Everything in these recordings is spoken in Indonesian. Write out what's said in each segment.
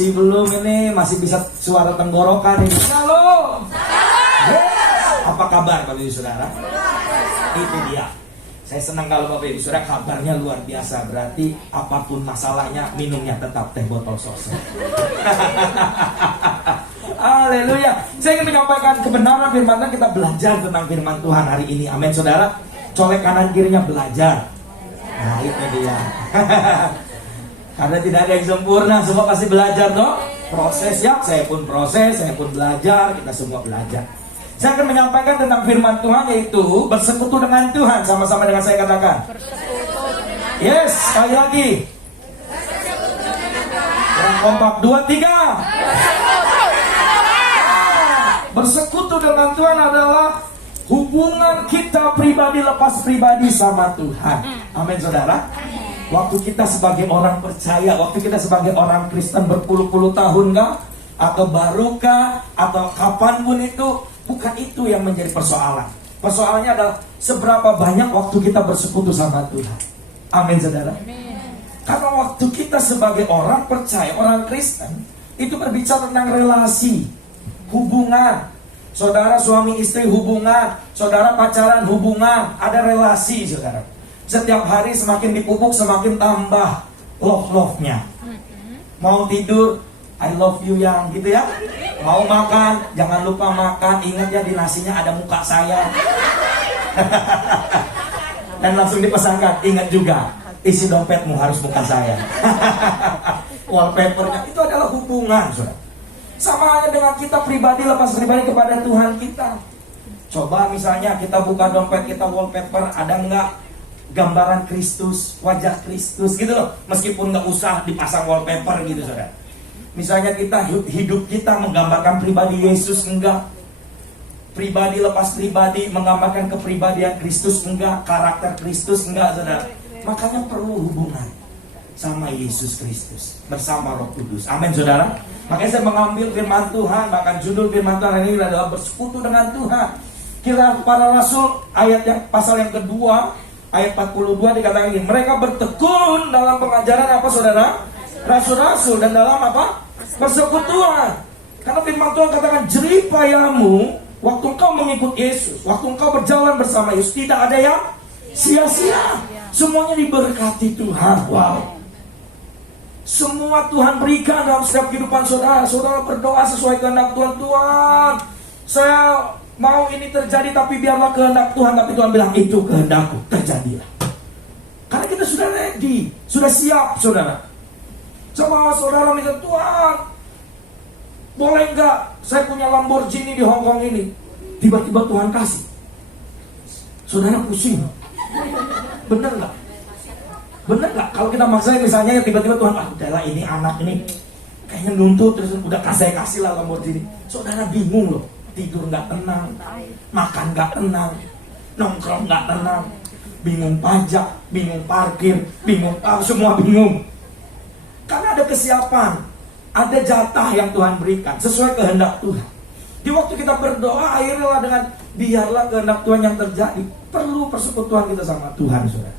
Masih belum ini, masih bisa suara tenggorokan ini. Shalom. Yes. Apa kabar Bapak Ibu Saudara? Itu dia. Saya senang kalau Bapak Ibu Saudara kabarnya luar biasa. Berarti apapun masalahnya, minumnya tetap teh botol sosok. Haleluya. Saya ingin menyampaikan kebenaran firman Tuhan. Kita belajar tentang firman Tuhan hari ini. Amin saudara. Colek kanan kirinya belajar. Nah itu dia. Karena tidak ada yang sempurna, semua pasti belajar toh. Proses ya, saya pun proses, saya pun belajar, kita semua belajar. Saya akan menyampaikan tentang firman Tuhan, yaitu bersekutu dengan Tuhan. Sama-sama dengan saya katakan. Yes, sekali lagi. Kurang kompak, 2, 3. Bersekutu dengan Tuhan adalah hubungan kita pribadi lepas pribadi sama Tuhan. Amin saudara. Waktu kita sebagai orang percaya, waktu kita sebagai orang Kristen berpuluh-puluh tahun kah, atau barukah, atau kapanpun itu, bukan itu yang menjadi persoalan. Persoalannya adalah seberapa banyak waktu kita bersekutu sama Tuhan. Amin saudara. Karena waktu kita sebagai orang percaya, orang Kristen, itu berbicara tentang relasi, hubungan. Saudara suami istri hubungan, saudara pacaran hubungan, ada relasi saudara. Setiap hari semakin dipupuk semakin tambah love-nya. Mau tidur, I love you yang gitu ya. Mau makan, jangan lupa makan, ingat ya di nasinya ada muka saya. Dan langsung dipesankan, ingat juga isi dompetmu harus muka saya. Wallpapernya itu adalah hubungan saudara. Sama halnya dengan kita pribadi lepas pribadi kepada Tuhan kita. Coba misalnya kita buka dompet kita, wallpaper, ada enggak gambaran Kristus, wajah Kristus gitu loh. Meskipun nggak usah dipasang wallpaper gitu saudara. Misalnya kita hidup kita menggambarkan pribadi Yesus enggak, pribadi lepas pribadi menggambarkan kepribadian Kristus enggak, karakter Kristus enggak saudara. Makanya perlu hubungan sama Yesus Kristus bersama Roh Kudus. Amin saudara. Makanya saya mengambil firman Tuhan, bahkan judul firman Tuhan ini adalah bersekutu dengan Tuhan. Kisah para Rasul ayat yang pasal yang kedua ayat 42 dikatakan ini, mereka bertekun dalam pengajaran apa saudara? Rasul-rasul dan dalam apa? Persekutuan. Karena firman Tuhan katakan jeripayamu waktu engkau mengikut Yesus, waktu engkau berjalan bersama Yesus, tidak ada yang sia-sia. Semuanya diberkati Tuhan. Wow. Semua Tuhan berikan dalam setiap kehidupan saudara. Saudara berdoa sesuai kehendak Tuhan. Tuhan, saya mau ini terjadi tapi biarlah kehendak Tuhan. Tapi Tuhan bilang itu kehendakku, terjadilah. Karena kita sudah ready, sudah siap saudara. Sama saudara minta, Tuhan boleh enggak saya punya Lamborghini di Hongkong ini. Tiba-tiba Tuhan kasih. Saudara pusing. Bener enggak? Bener nggak? Kalau kita maksain misalnya tiba-tiba Tuhan, udahlah ini anak ini kayaknya nuntut terus udah kasih lah Lamborghini. Saudara bingung loh, tidur nggak tenang, makan nggak tenang, nongkrong nggak tenang, bingung pajak, bingung parkir, bingung semua bingung. Karena ada kesiapan, ada jatah yang Tuhan berikan sesuai kehendak Tuhan. Di waktu kita berdoa, akhirnya dengan biarlah kehendak Tuhan yang terjadi. Perlu persekutuan kita sama Tuhan saudara.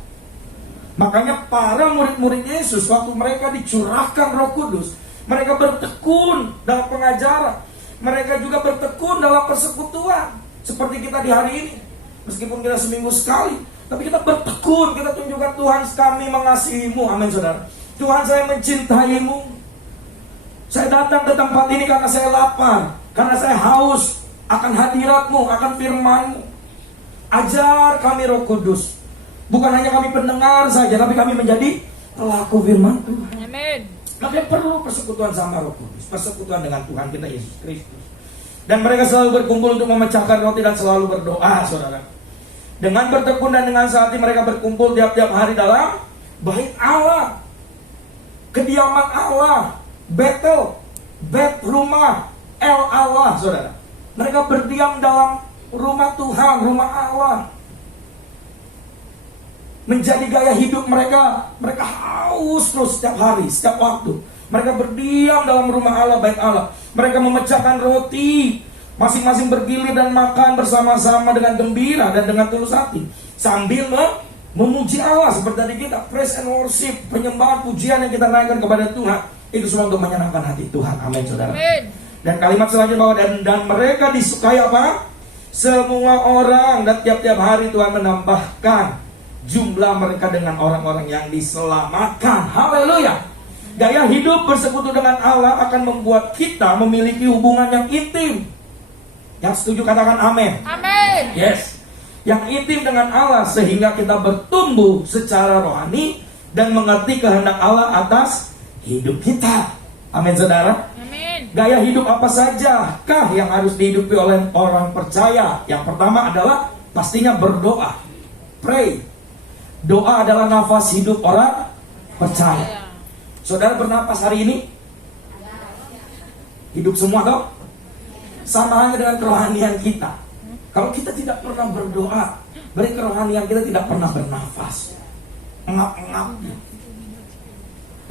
Makanya para murid-murid Yesus waktu mereka dicurahkan Roh Kudus, mereka bertekun dalam pengajaran, mereka juga bertekun dalam persekutuan. Seperti kita di hari ini, meskipun kita seminggu sekali, tapi kita bertekun, kita tunjukkan Tuhan kami mengasihimu. Amin saudara. Tuhan saya mencintaimu. Saya datang ke tempat ini karena saya lapar, karena saya haus akan hadiratmu, akan firmanmu. Ajar kami Roh Kudus. Bukan hanya kami pendengar saja, tapi kami menjadi pelaku firman Tuhan. Amin. Makanya perlu persekutuan sama Roh Kudus, persekutuan dengan Tuhan kita Yesus Kristus. Dan mereka selalu berkumpul untuk memecahkan roti dan selalu berdoa, saudara. Dengan bertekun dan dengan sehati mereka berkumpul tiap-tiap hari dalam bait Allah, kediaman Allah, Betel, bet rumah El Allah, saudara. Mereka berdiam dalam rumah Tuhan, rumah Allah. Menjadi gaya hidup mereka. Mereka haus terus setiap hari, setiap waktu. Mereka berdiam dalam rumah Allah, bait Allah. Mereka memecahkan roti, masing-masing bergilir dan makan bersama-sama dengan gembira dan dengan tulus hati, sambil memuji Allah. Seperti tadi kita praise and worship, penyembahan pujian yang kita naikkan kepada Tuhan. Itu semua untuk menyenangkan hati Tuhan. Amin, saudara. Amin. Dan kalimat selanjutnya bahwa dan mereka disukai apa? Semua orang, dan tiap-tiap hari Tuhan menambahkan jumlah mereka dengan orang-orang yang diselamatkan. Haleluya. Gaya hidup bersekutu dengan Allah akan membuat kita memiliki hubungan yang intim. Yang setuju katakan amin. Amin. Yes. Yang intim dengan Allah sehingga kita bertumbuh secara rohani dan mengerti kehendak Allah atas hidup kita. Amin, saudara. Amin. Gaya hidup apa saja kah yang harus dihidupi oleh orang percaya? Yang pertama adalah pastinya berdoa. Pray. Doa adalah nafas hidup orang percaya. Saudara bernapas hari ini? Hidup semua toh? Sama halnya dengan kerohanian kita. Kalau kita tidak pernah berdoa, berarti kerohanian kita tidak pernah bernafas. Engap-engap.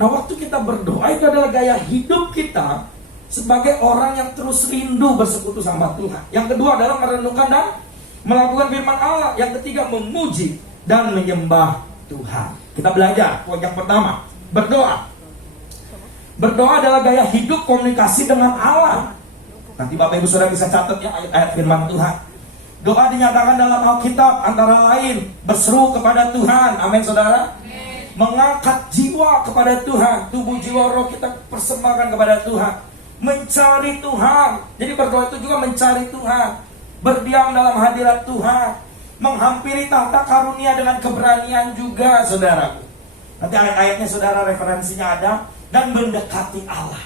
Nah, waktu kita berdoa itu adalah gaya hidup kita sebagai orang yang terus rindu bersekutu sama Tuhan. Yang kedua adalah merenungkan dan melakukan firman Allah. Yang ketiga memuji dan menyembah Tuhan. Kita belajar poin yang pertama, berdoa. Berdoa adalah gaya hidup komunikasi dengan Allah. Nanti Bapak Ibu Saudara bisa catat ya ayat-ayat firman Tuhan. Doa dinyatakan dalam Alkitab antara lain berseru kepada Tuhan. Amin, saudara. Mengangkat jiwa kepada Tuhan. Tubuh jiwa roh kita persembahkan kepada Tuhan. Mencari Tuhan. Jadi berdoa itu juga mencari Tuhan. Berdiam dalam hadirat Tuhan. Menghampiri tahta karunia dengan keberanian juga, saudaraku. Nanti ayat-ayatnya saudara referensinya ada. Dan mendekati Allah.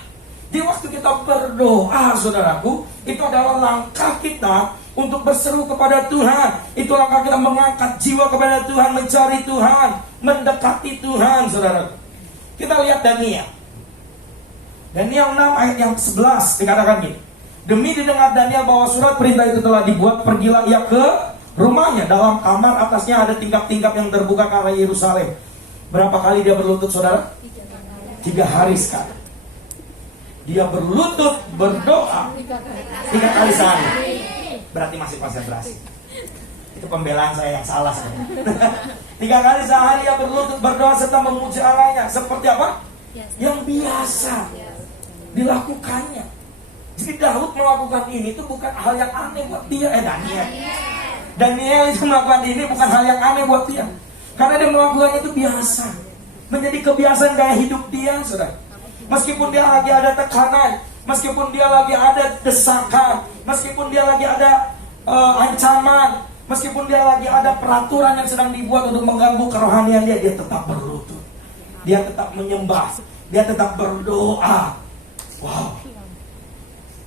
Di waktu kita berdoa, saudaraku, itu adalah langkah kita untuk berseru kepada Tuhan. Itu langkah kita mengangkat jiwa kepada Tuhan, mencari Tuhan, mendekati Tuhan, saudaraku. Kita lihat Daniel. Daniel 6 ayat yang 11 dikatakan gini. Demi didengar Daniel bahwa surat perintah itu telah dibuat, pergilah ia ke rumahnya. Dalam kamar atasnya ada tingkap-tingkap yang terbuka ke arah Yerusalem. Berapa kali dia berlutut, saudara? 3 hari sekali. Dia berlutut berdoa 3 kali sehari. Berarti masih konsentrasi. Itu pembelaan saya yang salah. 3 kali sehari dia berlutut berdoa serta memuji Allahnya. Seperti apa? Yang biasa dilakukannya. Jadi Daud melakukan ini itu bukan hal yang aneh buat dia. Daniel itu melakukan ini bukan hal yang aneh buat dia. Karena dia melakukannya itu biasa. Menjadi kebiasaan gaya hidup dia, saudara. Meskipun dia lagi ada tekanan, meskipun dia lagi ada desakan, meskipun dia lagi ada ancaman, meskipun dia lagi ada peraturan yang sedang dibuat untuk mengganggu kerohanian dia, dia tetap berlutut. Dia tetap menyembah, dia tetap berdoa. Wow.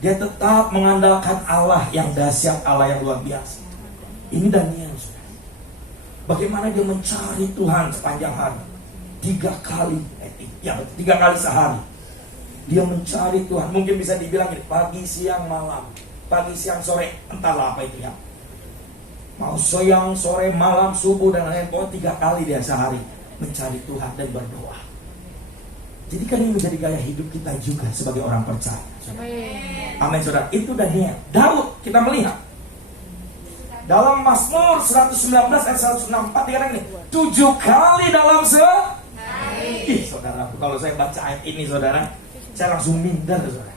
Dia tetap mengandalkan Allah yang dahsyat, Allah yang luar biasa. Ini Daniel, saudara. Bagaimana dia mencari Tuhan sepanjang hari. 3 kali sehari dia mencari Tuhan. Mungkin bisa dibilang ini, pagi, siang, malam, pagi, siang, sore, entahlah apa itu ya. Mau siang, sore, malam, subuh dan lain-lain. Pokoknya 3 kali dia sehari mencari Tuhan dan berdoa. Jadi kan ini menjadi gaya hidup kita juga sebagai orang percaya. Amin, saudara. Itu Daniel. Daud kita melihat dalam Mazmur 119 ayat 164 dikatakan ini, 7 kali dalam sehari. Saudara, kalau saya baca ayat ini, saudara, saya langsung minder, saudara.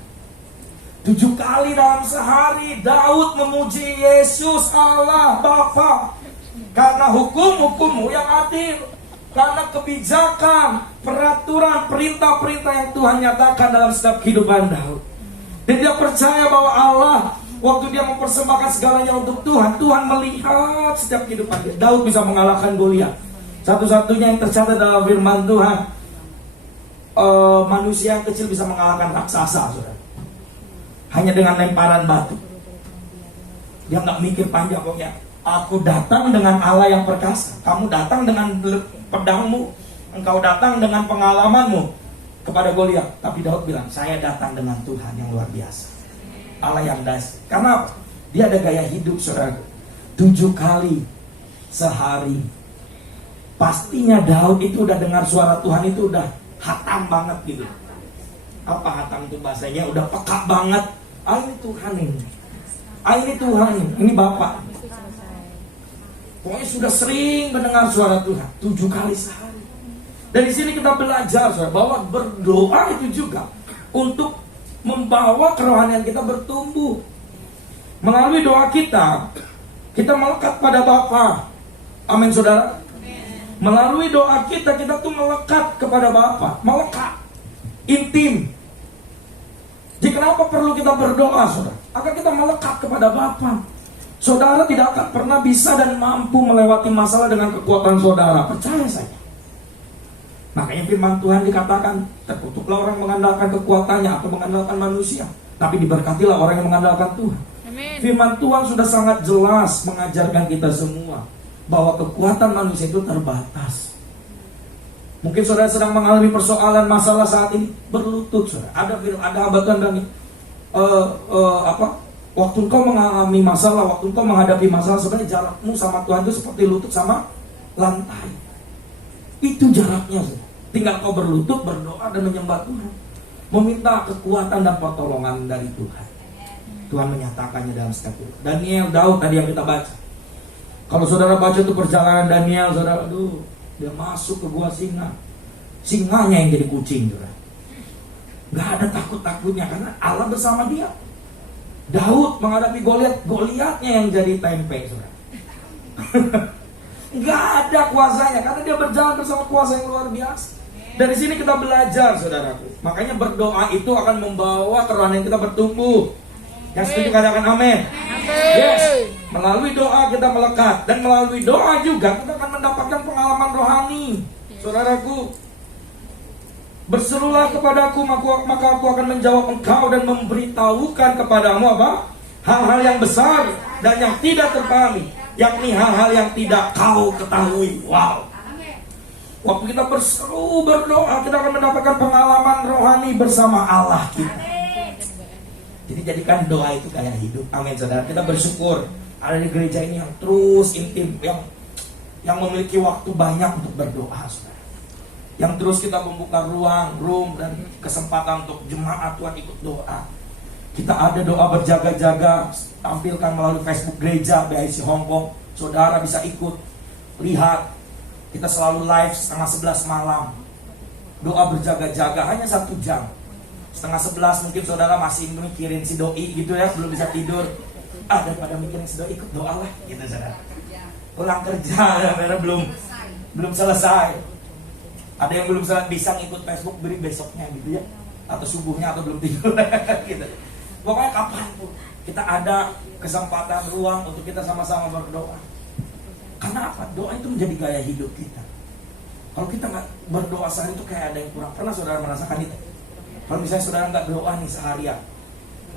7 kali dalam sehari Daud memuji Yesus Allah Bapa karena hukum-hukummu yang adil, karena kebijakan, peraturan, perintah-perintah yang Tuhan nyatakan dalam setiap kehidupan Daud. Dan dia percaya bahwa Allah, waktu dia mempersembahkan segalanya untuk Tuhan, Tuhan melihat setiap kehidupan dia. Daud bisa mengalahkan Goliat. Satu-satunya yang tercatat dalam firman Tuhan, manusia yang kecil bisa mengalahkan raksasa, saudara. Hanya dengan lemparan batu. Dia nggak mikir panjang, pokoknya aku datang dengan Allah yang perkasa. Kamu datang dengan pedangmu, engkau datang dengan pengalamanmu kepada Goliat. Tapi Daud bilang, saya datang dengan Tuhan yang luar biasa, Allah yang dahsyat. Karena dia ada gaya hidup, saudara. 7 kali sehari. Pastinya Daud itu udah dengar suara Tuhan itu udah hatam banget gitu. Apa hatam itu bahasanya? Udah peka banget. Ini Tuhan ini. Ini Tuhan ini Bapak. Pokoknya sudah sering mendengar suara Tuhan. 7 kali sehari. Dari sini kita belajar saudara, bahwa berdoa itu juga untuk membawa kerohanian kita bertumbuh. Melalui doa kita melekat pada Bapa. Amin saudara. Melalui doa kita tuh melekat kepada Bapa. Melekat, intim. Jadi kenapa perlu kita berdoa saudara? Agar kita melekat kepada Bapa. Saudara tidak akan pernah bisa dan mampu melewati masalah dengan kekuatan saudara. Percaya saja. Makanya firman Tuhan dikatakan, terkutuklah orang mengandalkan kekuatannya atau mengandalkan manusia, tapi diberkatilah orang yang mengandalkan Tuhan. Amen. Firman Tuhan sudah sangat jelas mengajarkan kita semua bahwa kekuatan manusia itu terbatas. Mungkin saudara sedang mengalami persoalan masalah saat ini, berlutut saudara. Ada hamba Tuhan dan waktu engkau mengalami masalah, waktu engkau menghadapi masalah, sebenarnya jarakmu sama Tuhan itu seperti lutut sama lantai. Itu jaraknya saudara. Tinggal kau berlutut, berdoa dan menyembah Tuhan, meminta kekuatan dan pertolongan dari Tuhan. Tuhan menyatakannya dalam setiap itu. Daniel, Daud tadi yang kita baca. Kalau saudara baca itu perjalanan Daniel, saudara, dia masuk ke gua singa. Singanya yang jadi kucing, saudara. Gak ada takut-takutnya karena Allah bersama dia. Daud menghadapi Goliat, Goliatnya yang jadi tempe, saudara. Gak ada kuasanya karena dia berjalan bersama kuasa yang luar biasa. Dari sini kita belajar, saudaraku. Makanya berdoa itu akan membawa kerohanian kita bertumbuh. Yang setuju katakan amin. Yes. Melalui doa kita melekat, dan melalui doa juga kita akan mendapatkan pengalaman rohani. Saudaraku, berserulah kepadaku, maka aku akan menjawab engkau dan memberitahukan kepadamu apa? Hal-hal yang besar dan yang tidak terpahami, yakni hal-hal yang tidak kau ketahui. Wow. Waktu kita berseru berdoa, kita akan mendapatkan pengalaman rohani bersama Allah kita. Jadi jadikan doa itu kayak hidup. Amin saudara. Kita bersyukur ada di gereja ini yang terus intim, yang memiliki waktu banyak untuk berdoa, saudara. Yang terus kita membuka room dan kesempatan untuk jemaat Tuhan ikut doa. Kita ada doa berjaga-jaga, tampilkan melalui Facebook gereja BIC Hong Kong. Saudara bisa ikut lihat. Kita selalu live 10:30 malam. Doa berjaga-jaga hanya 1 jam. 10:30 mungkin saudara masih mikirin si doi gitu ya, belum bisa tidur. Daripada mikirin si doi, ikut doa lah gitu saudara. Pulang kerja karena belum selesai. Ada yang belum bisa ngikut Facebook beri besoknya gitu ya, atau subuhnya atau belum tidur gitu. Pokoknya kapanpun kita ada kesempatan ruang untuk kita sama-sama berdoa. Karena apa? Doa itu menjadi gaya hidup kita. Kalau kita nggak berdoa sehari itu kayak ada yang kurang. Pernah saudara merasakan itu? Kalau misalnya saudara nggak doa nih seharian,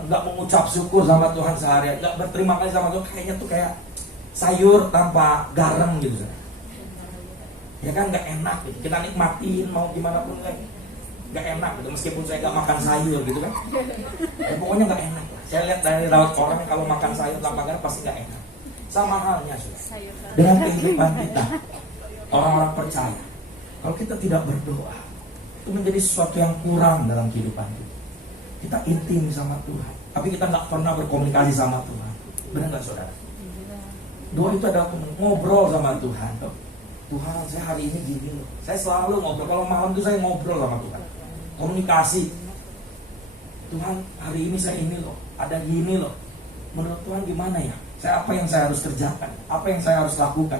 nggak mengucap syukur sama Tuhan seharian, nggak berterima kasih sama Tuhan, kayaknya tuh kayak sayur tanpa garam gitu saudara. Ya kan nggak enak gitu. Kita nikmatin mau gimana pun nggak enak gitu. Meskipun saya nggak makan sayur gitu kan, ya, pokoknya nggak enak. Saya lihat dari rawat orang kalau makan sayur tanpa garam pasti nggak enak. Sama halnya saudara, dengan kehidupan kita, orang-orang percaya. Kalau kita tidak berdoa, itu menjadi sesuatu yang kurang dalam kehidupan kita. Kita intim sama Tuhan, tapi kita nggak pernah berkomunikasi sama Tuhan. Benar nggak saudara? Doa itu adalah ngobrol sama Tuhan. Tuhan, saya hari ini gini loh. Saya selalu ngobrol. Kalau malam itu saya ngobrol sama Tuhan. Komunikasi. Tuhan, hari ini saya ini loh. Ada gini loh. Menurut Tuhan gimana ya? Apa yang saya harus kerjakan? Apa yang saya harus lakukan?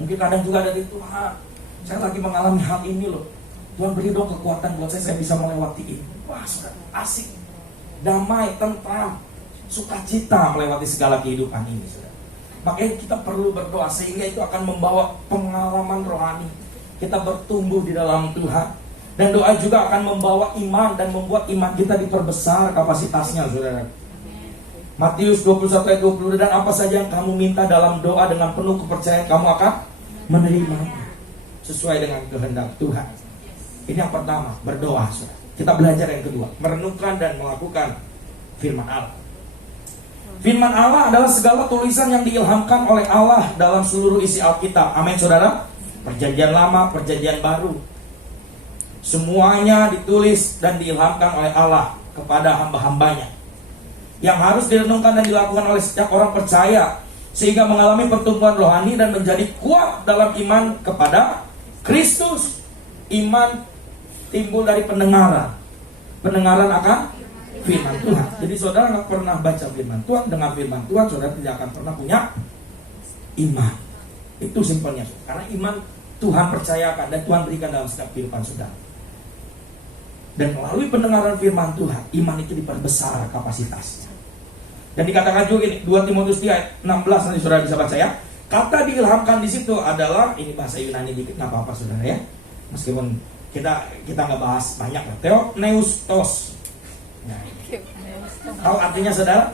Mungkin kadang juga dari Tuhan, saya lagi mengalami hal ini loh. Tuhan beri dong kekuatan buat saya bisa melewati ini. Wah, saudara, asik, damai, tentram, sukacita melewati segala kehidupan ini, saudara. Makanya kita perlu berdoa sehingga itu akan membawa pengalaman rohani. Kita bertumbuh di dalam Tuhan. Dan doa juga akan membawa iman dan membuat iman kita diperbesar kapasitasnya, saudara. Matius 21:20, dan apa saja yang kamu minta dalam doa dengan penuh kepercayaan, kamu akan menerimanya sesuai dengan kehendak Tuhan. Ini yang pertama, berdoa. Kita belajar yang kedua, merenungkan dan melakukan firman Allah. Firman Allah adalah segala tulisan yang diilhamkan oleh Allah dalam seluruh isi Alkitab. Amin saudara. Perjanjian lama, perjanjian baru, semuanya ditulis dan diilhamkan oleh Allah kepada hamba-hambanya, yang harus direnungkan dan dilakukan oleh setiap orang percaya, sehingga mengalami pertumbuhan rohani dan menjadi kuat dalam iman kepada Kristus. Iman timbul dari pendengaran. Pendengaran akan firman Tuhan. Jadi saudara nggak pernah baca firman Tuhan, dengar firman Tuhan, saudara tidak akan pernah punya iman. Itu simpelnya. Karena iman Tuhan percayakan dan Tuhan berikan dalam setiap kehidupan saudara. Dan melalui pendengaran firman Tuhan, iman itu diperbesar kapasitasnya. Dan dikatakan juga ini 2 Timotius 3 ayat 16, nanti saudara bisa baca ya. Kata diilhamkan di situ adalah, ini bahasa Yunani dikit, nggak apa-apa saudara ya. Meskipun kita nggak bahas banyak lah. Theopneustos. Nah, tahu artinya saudara?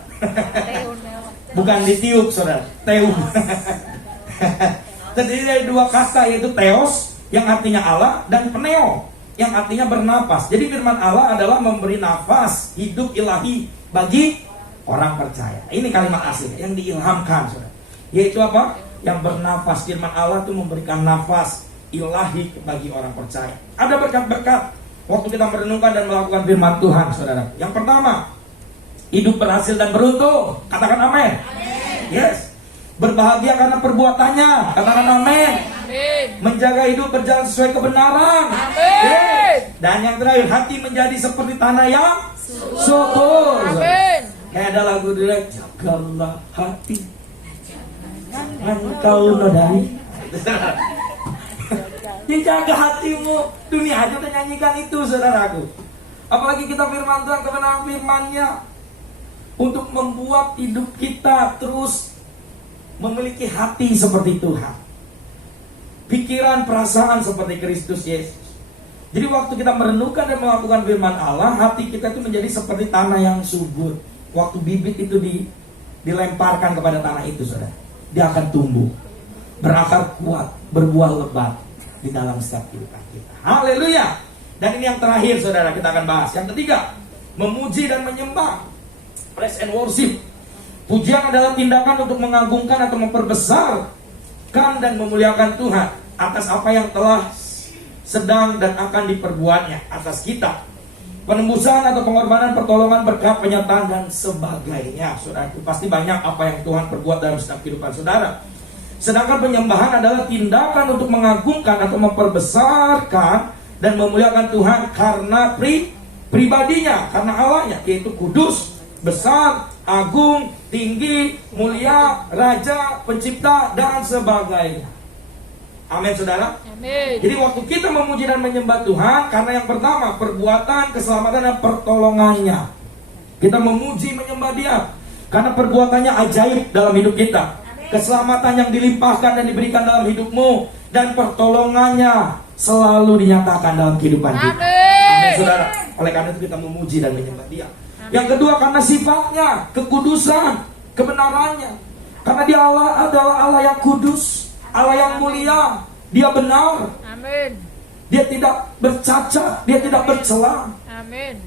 Bukan ditiup saudara, teum. Terdiri dari 2 kata, yaitu theos yang artinya Allah dan pneo yang artinya bernapas. Jadi firman Allah adalah memberi nafas hidup ilahi bagi orang percaya. Ini kalimat asli yang diilhamkan saudara. Yaitu apa? Yang bernafas. Firman Allah itu memberikan nafas ilahi bagi orang percaya. Ada berkat-berkat waktu kita merenungkan dan melakukan firman Tuhan saudara. Yang pertama, hidup berhasil dan beruntung. Katakan amin. Yes. Berbahagia karena perbuatannya. Katakan amin. Menjaga hidup berjalan sesuai kebenaran. Yes. Dan yang terakhir, hati menjadi seperti tanah yang subur. Kayak ada lagu dulu, jagalah hati engkau nodai. Dijaga hatimu. Dunia aja udah nyanyikan itu saudaraku. Apalagi kita firman Tuhan, kebenaran firman-Nya untuk membuat hidup kita terus memiliki hati seperti Tuhan, pikiran, perasaan seperti Kristus Yesus. Jadi waktu kita merenungkan dan melakukan firman Allah, hati kita itu menjadi seperti tanah yang subur. Waktu bibit itu dilemparkan kepada tanah itu saudara, dia akan tumbuh, berakar kuat, berbuah lebat di dalam setiap kehidupan kita. Haleluya. Dan ini yang terakhir saudara, kita akan bahas. Yang ketiga, memuji dan menyembah. Praise and worship. Pujian adalah tindakan untuk mengagungkan atau memperbesarkan dan memuliakan Tuhan atas apa yang telah sedang dan akan diperbuatnya atas kita. Penembusan atau pengorbanan, pertolongan, berkat, penyertaan dan sebagainya. Saudara, pasti banyak apa yang Tuhan perbuat dalam setiap kehidupan saudara. Sedangkan penyembahan adalah tindakan untuk mengagungkan atau memperbesarkan dan memuliakan Tuhan karena pribadinya, karena Allahnya, yaitu kudus, besar, agung, tinggi, mulia, raja, pencipta dan sebagainya. Amin saudara. Amin. Jadi waktu kita memuji dan menyembah Tuhan, karena yang pertama perbuatan, keselamatan dan pertolongannya, kita memuji menyembah Dia karena perbuatannya ajaib dalam hidup kita. Keselamatan yang dilimpahkan dan diberikan dalam hidupmu, dan pertolongannya selalu dinyatakan dalam kehidupan kita. Amin saudara. Oleh karena itu kita memuji dan menyembah Dia. Yang kedua, karena sifatnya, kekudusan, kebenarannya. Karena Dia adalah Allah yang kudus, Allah yang mulia, Dia benar. Amin. Dia tidak bercacat, Dia tidak bercela. Amin.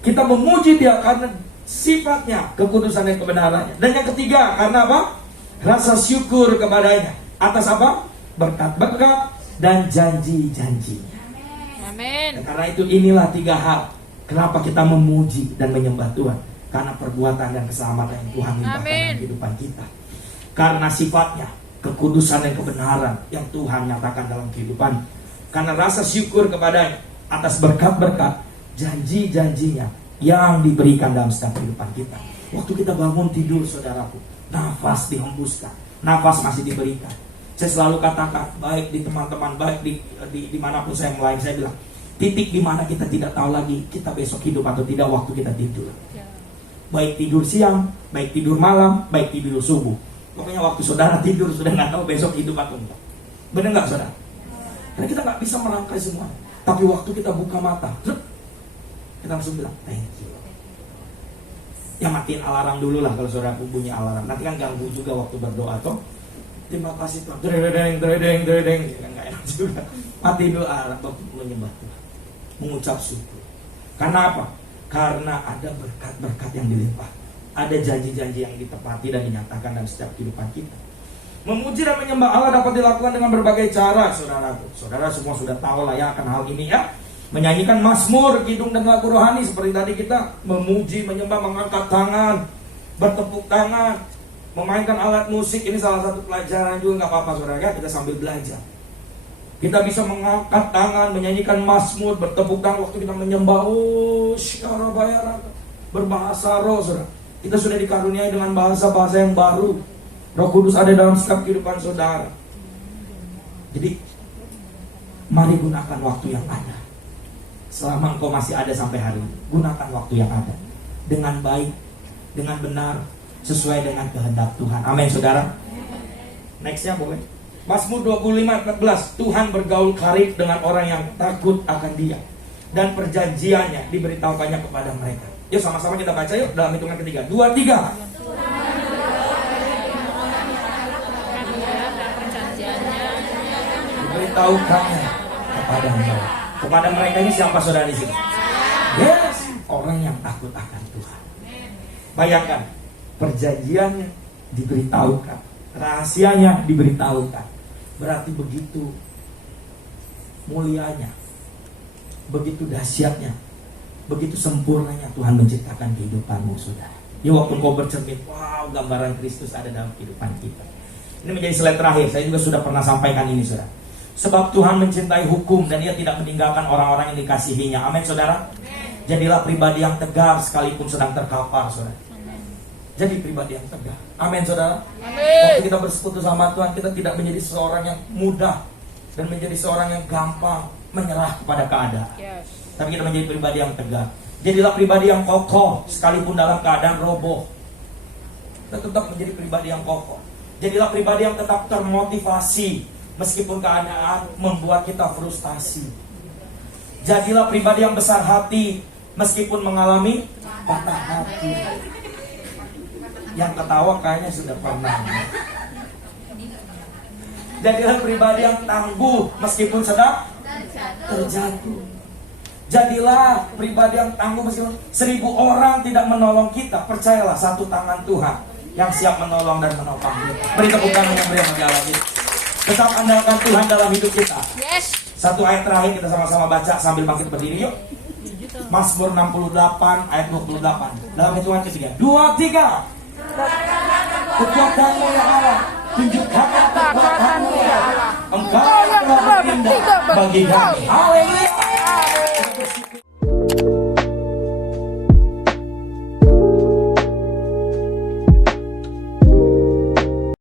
Kita memuji Dia karena sifatnya, kekudusan dan kebenarannya. Dan yang ketiga, karena apa? Rasa syukur kepadanya atas apa? Berkat-berkat dan janji-janjinya. Amin. Dan karena itu inilah 3 hal kenapa kita memuji dan menyembah Tuhan. Karena perbuatan dan keselamatan yang Tuhan limpahkan dalam kehidupan kita. Karena sifatnya, kekudusan dan kebenaran yang Tuhan nyatakan dalam kehidupan. Karena rasa syukur kepadanya atas berkat-berkat, janji-janjinya yang diberikan dalam setiap kehidupan kita. Waktu kita bangun tidur saudaraku, nafas dihembuskan, nafas masih diberikan. Saya selalu katakan, baik di teman-teman, baik di manapun saya melayani, saya bilang, titik di mana kita tidak tahu lagi kita besok hidup atau tidak waktu kita tidur. Baik tidur siang, baik tidur malam, baik tidur subuh. Pokoknya waktu saudara tidur sudah nggak tahu besok hidup atau enggak. Benar nggak saudara? Karena kita nggak bisa merangkai semua. Tapi waktu kita buka mata, kita langsung bilang, thank you. Ya matiin alarm dulu lah kalau saudara bunyi alarm. Nanti kan ganggu juga waktu berdoa toh. Terima kasih Tuhan. Dredeng. Nggak enak juga. Matiin dulu alarm waktu menyembah Tuhan, mengucap syukur. Karena apa? Karena ada berkat-berkat yang dilimpah, ada janji-janji yang ditepati dan dinyatakan dalam setiap kehidupan kita. Memuji dan menyembah Allah dapat dilakukan dengan berbagai cara, saudaraku. Saudara semua sudah tahu lah ya akan hal ini ya. Menyanyikan mazmur, kidung dan lagu rohani seperti tadi kita memuji, menyembah, mengangkat tangan, bertepuk tangan, memainkan alat musik. Ini salah satu pelajaran juga, nggak apa-apa saudara ya, kita sambil belajar. Kita bisa mengangkat tangan, menyanyikan mazmur, bertepuk tangan waktu kita menyembah. Oh, syarabayara, berbahasa roh, saudara. Kita sudah dikaruniai dengan bahasa-bahasa yang baru. Roh Kudus ada dalam setiap kehidupan saudara. Jadi, mari gunakan waktu yang ada. Selama engkau masih ada sampai hari ini, gunakan waktu yang ada dengan baik, dengan benar, sesuai dengan kehendak Tuhan. Amin, saudara. Nextnya boleh. Mazmur 25:14, Tuhan bergaul karib dengan orang yang takut akan Dia, dan perjanjiannya diberitahukannya kepada mereka. Yuk sama-sama kita baca yuk dalam hitungan ketiga. 2, 3. Diberitahukannya kepada mereka. Kepada mereka ini siapa saudara di sini? Yes, orang yang takut akan Tuhan. Bayangkan, perjanjiannya diberitahukan, rahasianya diberitahukan. Berarti begitu mulianya, begitu dahsyatnya, begitu sempurnanya Tuhan menciptakan kehidupanmu, saudara. Ya, waktu kau bercermin, wow, gambaran Kristus ada dalam kehidupan kita. Ini menjadi slide terakhir. Saya juga sudah pernah sampaikan ini, saudara. Sebab Tuhan mencintai hukum dan Dia tidak meninggalkan orang-orang yang dikasihinya. Amin, saudara. Jadilah pribadi yang tegar sekalipun sedang terkapar, saudara. Jadi pribadi yang tegar. Amin, saudara. Waktu kita bersekutu sama Tuhan, kita tidak menjadi seorang yang mudah dan menjadi seorang yang gampang menyerah kepada keadaan. Tapi kita menjadi pribadi yang tegar. Jadilah pribadi yang kokoh sekalipun dalam keadaan roboh. Kita tetap menjadi pribadi yang kokoh. Jadilah pribadi yang tetap termotivasi meskipun keadaan membuat kita frustasi. Jadilah pribadi yang besar hati meskipun mengalami patah hati. Yang ketawa kayaknya sudah pernah. Jadilah pribadi yang tangguh meskipun sedang terjatuh. Jadilah pribadi yang tangguh meskipun 1000 orang tidak menolong kita. Percayalah, satu tangan Tuhan yang siap menolong dan menopang kita. Beri tepuk tangan yang beri majalah kita. Tetap andalkan Tuhan dalam hidup kita. Satu ayat terakhir kita sama-sama baca sambil bangkit berdiri yuk. Mazmur 68 ayat 28. Dalam hitungan ketiga. 2, 3. Kekuatanmu ya Allah, tunjukkan kekuatanmu ya Allah. Engkau yang telah bertindak bagi kami. Haleluya.